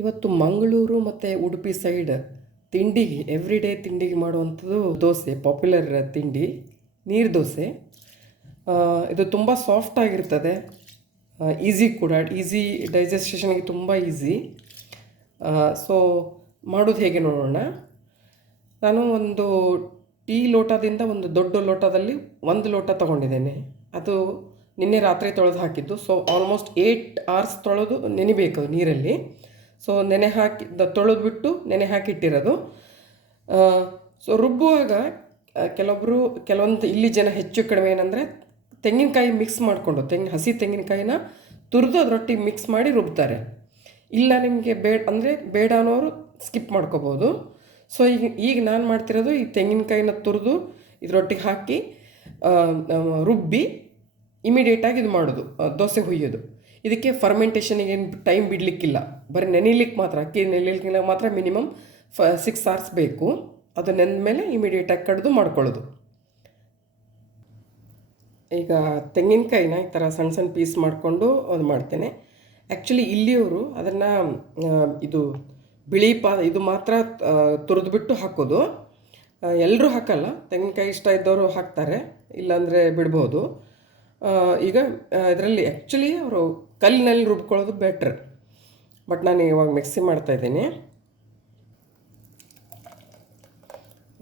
ಇವತ್ತು ಮಂಗಳೂರು ಮತ್ತು ಉಡುಪಿ ಸೈಡ್ ತಿಂಡಿಗೆ ಎವ್ರಿ ಡೇ ತಿಂಡಿಗೆ ಮಾಡುವಂಥದ್ದು ದೋಸೆ ಪಾಪ್ಯುಲರ್ ತಿಂಡಿ, ನೀರು ದೋಸೆ. ಇದು ತುಂಬ ಸಾಫ್ಟ್ ಆಗಿರ್ತದೆ. ಈಸಿ ಕೂಡ ಈಸಿ ಡೈಜೆಸ್ಟೇಷನ್ಗೆ ತುಂಬ ಈಸಿ ಸೊ ಮಾಡೋದು ಹೇಗೆ ನೋಡೋಣ? ನಾನು ಒಂದು ಟೀ ಲೋಟದಿಂದ ಒಂದು ದೊಡ್ಡ ಲೋಟದಲ್ಲಿ ಒಂದು ಲೋಟ ತೊಗೊಂಡಿದ್ದೇನೆ. ಅದು ನಿನ್ನೆ ರಾತ್ರಿ ತೊಳೆದು ಹಾಕಿದ್ದು. ಸೊ ಆಲ್ಮೋಸ್ಟ್ ಏಯ್ಟ್ ಅವರ್ಸ್ ತೊಳೆದು ನೆನಿಬೇಕು ನೀರಲ್ಲಿ. ಸೊ ನೆನೆ ಹಾಕಿ ತೊಳೆದ್ಬಿಟ್ಟು ನೆನೆ ಹಾಕಿಟ್ಟಿರೋದು. ಸೊ ರುಬ್ಬುವಾಗ ಕೆಲವೊಬ್ಬರು ಕೆಲವೊಂದು ಇಲ್ಲಿ ಜನ ಹೆಚ್ಚು ಕಡಿಮೆ ಏನಂದರೆ ತೆಂಗಿನಕಾಯಿ ಮಿಕ್ಸ್ ಮಾಡಿಕೊಂಡು ತೆಂಗಿನ ಹಸಿ ತೆಂಗಿನಕಾಯಿನ ತುರಿದು ಅದರೊಟ್ಟಿಗೆ ಮಿಕ್ಸ್ ಮಾಡಿ ರುಬ್ತಾರೆ. ಇಲ್ಲ ನಿಮಗೆ ಬೇಡ ಅಂದರೆ ಬೇಡ ಅನ್ನೋರು ಸ್ಕಿಪ್ ಮಾಡ್ಕೋಬೋದು. ಸೊ ಈಗ ಈಗ ನಾನು ಮಾಡ್ತಿರೋದು ಈ ತೆಂಗಿನಕಾಯಿನ ತುರಿದು ಇದರೊಟ್ಟಿಗೆ ಹಾಕಿ ರುಬ್ಬಿ ಇಮಿಡಿಯೇಟಾಗಿ ಇದು ಮಾಡೋದು ದೋಸೆ ಹುಯ್ಯೋದು. ಇದಕ್ಕೆ ಫರ್ಮೆಂಟೇಷನಿಗೆ ಏನು ಟೈಮ್ ಬಿಡಲಿಕ್ಕಿಲ್ಲ. ಬರೀ ನೆನಿಲಿಕ್ಕೆ ಮಾತ್ರ, ಅಕ್ಕಿ ನೆನೆಲಿಕ್ಕೆ ಮಾತ್ರ ಮಿನಿಮಮ್ ಫ ಸಿಕ್ಸ್ ಅವರ್ಸ್ ಬೇಕು. ಅದು ನೆಂದ ಮೇಲೆ ಇಮಿಡಿಯೇಟಾಗಿ ಕಡ್ದು ಮಾಡ್ಕೊಳ್ಳೋದು. ಈಗ ತೆಂಗಿನಕಾಯಿನ ಈ ಥರ ಸಣ್ಣ ಸಣ್ಣ ಪೀಸ್ ಮಾಡಿಕೊಂಡು ಅದು ಮಾಡ್ತೇನೆ. ಆ್ಯಕ್ಚುಲಿ ಇಲ್ಲಿಯವರು ಅದನ್ನು ಇದು ಬಿಳಿ ಪಾ, ಇದು ಮಾತ್ರ ತುರಿದ್ಬಿಟ್ಟು ಹಾಕೋದು. ಎಲ್ಲರೂ ಹಾಕಲ್ಲ. ತೆಂಗಿನಕಾಯಿ ಇಷ್ಟ ಇದ್ದವರು ಹಾಕ್ತಾರೆ. ಇಲ್ಲಾಂದರೆ ಬಿಡ್ಬೋದು. ಈಗ ಇದರಲ್ಲಿ ಆ್ಯಕ್ಚುಲಿ ಅವರು ಕಲ್ಲಿನಲ್ಲಿ ರುಬ್ಕೊಳ್ಳೋದು ಬೆಟ್ರ್ ಬಟ್ ನಾನು ಇವಾಗ ಮಿಕ್ಸಿ ಮಾಡ್ತಾಯಿದ್ದೀನಿ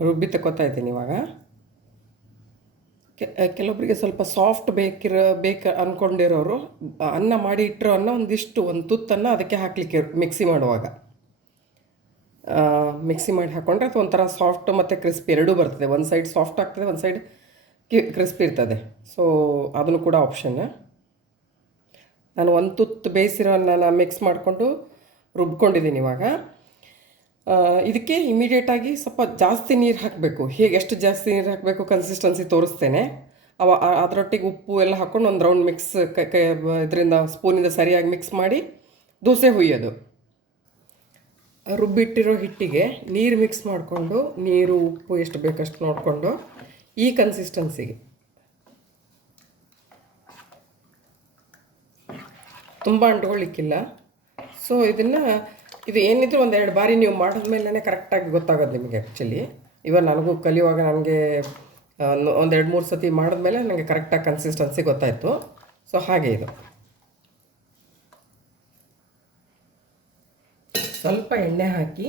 ರುಬ್ಬಿ ತಗೋತಾ ಇದ್ದೀನಿ ಇವಾಗ. ಕೆಲವೊಬ್ಬರಿಗೆ ಸ್ವಲ್ಪ ಸಾಫ್ಟ್ ಬೇಕಿರೋ, ಬೇಕು ಅಂದ್ಕೊಂಡಿರೋರು ಅನ್ನ ಮಾಡಿ ಇಟ್ಟರು ಅನ್ನ ಒಂದಿಷ್ಟು, ಒಂದು ತುತ್ತನ್ನು ಅದಕ್ಕೆ ಹಾಕಲಿಕ್ಕೆ ಮಿಕ್ಸಿ ಮಾಡುವಾಗ. ಮಿಕ್ಸಿ ಮಾಡಿ ಹಾಕ್ಕೊಂಡ್ರೆ ಅದು ಒಂಥರ ಸಾಫ್ಟ್ ಮತ್ತು ಕ್ರಿಸ್ಪಿ ಎರಡೂ ಬರ್ತದೆ. ಒಂದು ಸೈಡ್ ಸಾಫ್ಟ್ ಆಗ್ತದೆ, ಒಂದು ಸೈಡ್ ಕ್ರಿಸ್ಪಿ ಇರ್ತದೆ. ಸೊ ಅದನ್ನು ಕೂಡ ಆಪ್ಷನ್ ನಾನು ಒಂದು ತುತ್ತು ಬೇಯಿಸಿರೋ ನಾನು ಮಿಕ್ಸ್ ಮಾಡಿಕೊಂಡು ರುಬ್ಕೊಂಡಿದ್ದೀನಿ ಇವಾಗ. ಇದಕ್ಕೆ ಇಮಿಡಿಯೇಟಾಗಿ ಸ್ವಲ್ಪ ಜಾಸ್ತಿ ನೀರು ಹಾಕಬೇಕು. ಹೇಗೆ ಎಷ್ಟು ಜಾಸ್ತಿ ನೀರು ಹಾಕಬೇಕು ಕನ್ಸಿಸ್ಟೆನ್ಸಿ ತೋರಿಸ್ತೇನೆ. ಅವ ಅದರೊಟ್ಟಿಗೆ ಉಪ್ಪು ಎಲ್ಲ ಹಾಕ್ಕೊಂಡು ಒಂದು ರೌಂಡ್ ಮಿಕ್ಸ್ ಕೈ ಇದರಿಂದ ಸ್ಪೂನಿಂದ ಸರಿಯಾಗಿ ಮಿಕ್ಸ್ ಮಾಡಿ ದೋಸೆ ಹುಯ್ಯೋದು. ರುಬ್ಬಿಟ್ಟಿರೋ ಹಿಟ್ಟಿಗೆ ನೀರು ಮಿಕ್ಸ್ ಮಾಡಿಕೊಂಡು, ನೀರು, ಉಪ್ಪು ಎಷ್ಟು ಬೇಕಷ್ಟು ನೋಡಿಕೊಂಡು ಈ ಕನ್ಸಿಸ್ಟೆನ್ಸಿಗೆ ತುಂಬ ಅಂಟ್ಕೊಳ್ಳಿಕ್ಕಿಲ್ಲ. ಸೊ ಇದನ್ನು ಇದು ಏನಿದ್ರು ಒಂದು ಎರಡು ಬಾರಿ ನೀವು ಮಾಡಿದ್ಮೇಲೆ ಕರೆಕ್ಟಾಗಿ ಗೊತ್ತಾಗೋದು ನಿಮಗೆ ಆ್ಯಕ್ಚುಲಿ ಇವಾಗ ನನಗೂ ಕಲಿಯುವಾಗ ನನಗೆ ಒಂದು ಎರಡು ಮೂರು ಸತಿ ಮಾಡಿದ್ಮೇಲೆ ನನಗೆ ಕರೆಕ್ಟಾಗಿ ಕನ್ಸಿಸ್ಟೆನ್ಸಿ ಗೊತ್ತಾಯಿತು. ಸೊ ಹಾಗೆ ಇದು. ಸ್ವಲ್ಪ ಎಣ್ಣೆ ಹಾಕಿ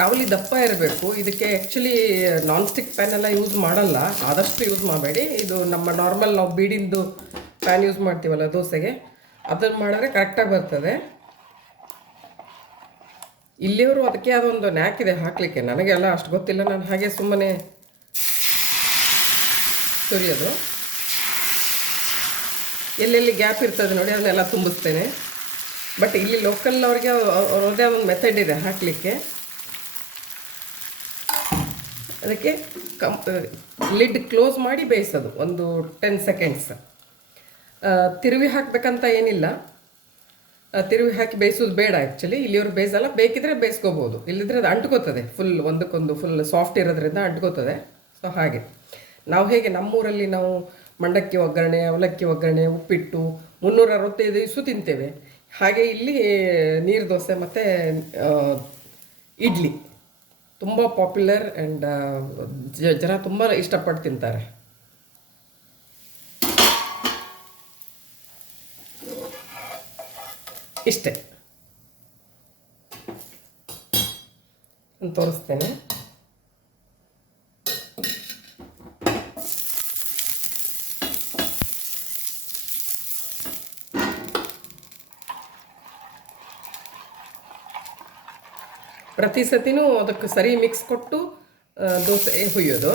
ಕಾವಲಿ ದಪ್ಪ ಇರಬೇಕು. ಇದಕ್ಕೆ ಆ್ಯಕ್ಚುಲಿ ನಾನ್ ಸ್ಟಿಕ್ ಪ್ಯಾನ್ ಎಲ್ಲ ಯೂಸ್ ಮಾಡಲ್ಲ. ಆದಷ್ಟು ಯೂಸ್ ಮಾಡಬೇಡಿ. ಇದು ನಮ್ಮ ನಾರ್ಮಲ್ ನಾವು ಬೀಡಿಂದು ಪ್ಯಾನ್ ಯೂಸ್ ಮಾಡ್ತೀವಲ್ಲ, ದೋಸೆಗೆ. ಅದನ್ನು ಮಾಡಿದ್ರೆ ಕರೆಕ್ಟಾಗಿ ಬರ್ತದೆ. ಇಲ್ಲಿವರು ಅದಕ್ಕೆ ಅದೊಂದು ನ್ಯಾಕ್ ಇದೆ ಹಾಕಲಿಕ್ಕೆ. ನನಗೆಲ್ಲ ಅಷ್ಟು ಗೊತ್ತಿಲ್ಲ. ನಾನು ಹಾಗೆ ಸುಮ್ಮನೆ ಸುರಿಯೋದು ಎಲ್ಲೆಲ್ಲಿ ಗ್ಯಾಪ್ ಇರ್ತದೆ ನೋಡಿ, ಅದನ್ನೆಲ್ಲ ತುಂಬಿಸ್ತೇನೆ. ಬಟ್ ಇಲ್ಲಿ ಲೋಕಲ್ ಅವ್ರಿಗೆ ಅವ್ರದ್ದೇ ಒಂದು ಮೆಥಡ್ ಇದೆ ಹಾಕಲಿಕ್ಕೆ. ಅದಕ್ಕೆ ಕಂ ಲಿಡ್ ಕ್ಲೋಸ್ ಮಾಡಿ ಬೇಯಿಸೋದು, ಒಂದು ಟೆನ್ ಸೆಕೆಂಡ್ಸ್ ತಿರುವಿ ಹಾಕಬೇಕಂತ ಏನಿಲ್ಲ. ತಿರುವಿ ಹಾಕಿ ಬೇಯಿಸೋದು ಬೇಡ ಆ್ಯಕ್ಚುಲಿ ಇಲ್ಲಿಯವ್ರು ಬೇಯಿಸಲ್ಲ, ಬೇಕಿದ್ರೆ ಬೇಯಿಸ್ಕೋಬೋದು. ಇಲ್ಲಿದ್ರೆ ಅದು ಅಂಟ್ಕೋತದೆ. ಫುಲ್ ಒಂದಕ್ಕೊಂದು ಫುಲ್ ಸಾಫ್ಟ್ ಇರೋದ್ರಿಂದ ಅಂಟ್ಕೋತದೆ. ಸೊ ಹಾಗೆ. ನಾವು ಹೇಗೆ ನಮ್ಮೂರಲ್ಲಿ ನಾವು ಮಂಡಕ್ಕಿ ಒಗ್ಗರಣೆ, ಅವಲಕ್ಕಿ ಒಗ್ಗರಣೆ, ಉಪ್ಪಿಟ್ಟು, ಮುನ್ನೂರ ಅರವತ್ತೈದು ಇಸು ತಿಂತೇವೆ. ಹಾಗೆ ಇಲ್ಲಿ, ನೀರು ದೋಸೆ ಮತ್ತು ಇಡ್ಲಿ. ತುಂಬ ಪಾಪ್ಯುಲರ್ ಆ್ಯಂಡ್ ಜನ ತುಂಬ ಇಷ್ಟಪಟ್ಟು ತಿಂತಾರೆ. ಇಷ್ಟೇ. ನಾನು ತೋರಿಸ್ತೇನೆ. ಪ್ರತಿ ಸತಿನೂ ಅದಕ್ಕೆ ಸರಿ ಮಿಕ್ಸ್ ಕೊಟ್ಟು ದೋಸೆ ಹುಯ್ಯೋದು.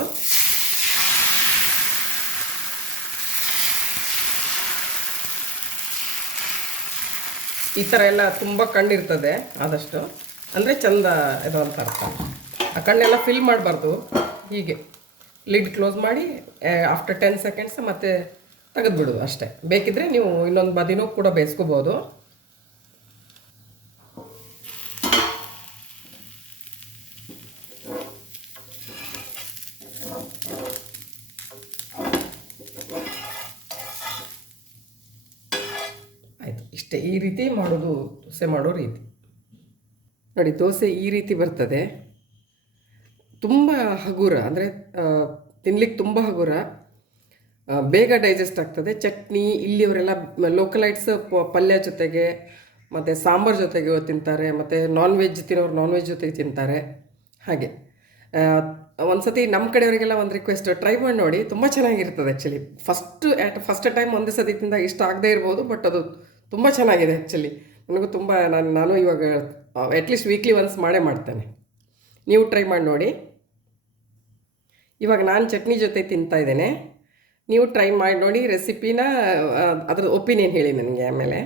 ಈ ಥರ ಎಲ್ಲ ತುಂಬ ಕಣ್ಣಿರ್ತದೆ ಆದಷ್ಟು. ಅಂದರೆ ಚಂದ ಇದು ಅಂತ ಅರ್ಥ. ಆ ಕಣ್ಣೆಲ್ಲ ಫಿಲ್ ಮಾಡಬಾರ್ದು. ಹೀಗೆ ಲಿಡ್ ಕ್ಲೋಸ್ ಮಾಡಿ ಆಫ್ಟರ್ ಟೆನ್ ಸೆಕೆಂಡ್ಸ್ ಮತ್ತೆ ತೆಗೆದುಬಿಡೋದು ಅಷ್ಟೇ. ಬೇಕಿದ್ರೆ ನೀವು ಇನ್ನೊಂದು ಬದಿನೂ ಕೂಡ ಬೇಯಿಸ್ಕೋಬೋದು. ಇಷ್ಟೇ, ಈ ರೀತಿ ಮಾಡೋದು ದೋಸೆ ಮಾಡೋ ರೀತಿ. ನೋಡಿ, ದೋಸೆ ಈ ರೀತಿ ಬರ್ತದೆ. ತುಂಬ ಹಗುರ, ಅಂದರೆ ತಿನ್ಲಿಕ್ಕೆ ತುಂಬ ಹಗುರ. ಬೇಗ ಡೈಜೆಸ್ಟ್ ಆಗ್ತದೆ. ಚಟ್ನಿ ಇಲ್ಲಿಯವರೆಲ್ಲ ಲೋಕಲೈಟ್ಸ್ ಪಲ್ಯ ಜೊತೆಗೆ, ಮತ್ತು ಸಾಂಬಾರ್ ಜೊತೆಗೆ ತಿಂತಾರೆ, ಮತ್ತು ನಾನ್ ವೆಜ್ ತಿನ್ನೋರು ನಾನ್ ವೆಜ್ ಜೊತೆಗೆ ತಿಂತಾರೆ. ಹಾಗೆ. ಒಂದು ಸತಿ ನಮ್ಮ ಕಡೆಯವರಿಗೆಲ್ಲ ಒಂದು ರಿಕ್ವೆಸ್ಟ್ ಟ್ರೈ ಮಾಡಿ ನೋಡಿ. ತುಂಬ ಚೆನ್ನಾಗಿರ್ತದೆ actually first at first time ಒಂದೇ ಸತಿ ತಿಂದಾಗ ಇಷ್ಟ ಆಗದೇ ಇರ್ಬೋದು ಬಟ್ ಅದು ತುಂಬ ಚೆನ್ನಾಗಿದೆ ಆ್ಯಕ್ಚುಲಿ ನನಗೂ ತುಂಬ ನಾನು ನಾನು ಇವಾಗ ಅಟ್ಲೀಸ್ಟ್ ವೀಕ್ಲಿ ಒನ್ಸ್ ಮಾಡೇ ಮಾಡ್ತೇನೆ. ನೀವು ಟ್ರೈ ಮಾಡಿ ನೋಡಿ. ಇವಾಗ ನಾನು ಚಟ್ನಿ ಜೊತೆ ತಿಂತಾ ಇದ್ದೇನೆ. ನೀವು ಟ್ರೈ ಮಾಡಿ ನೋಡಿ ರೆಸಿಪಿನ ಅದ್ರ ಒಪಿನಿಯನ್ ಹೇಳಿ ನನಗೆ ಆಮೇಲೆ.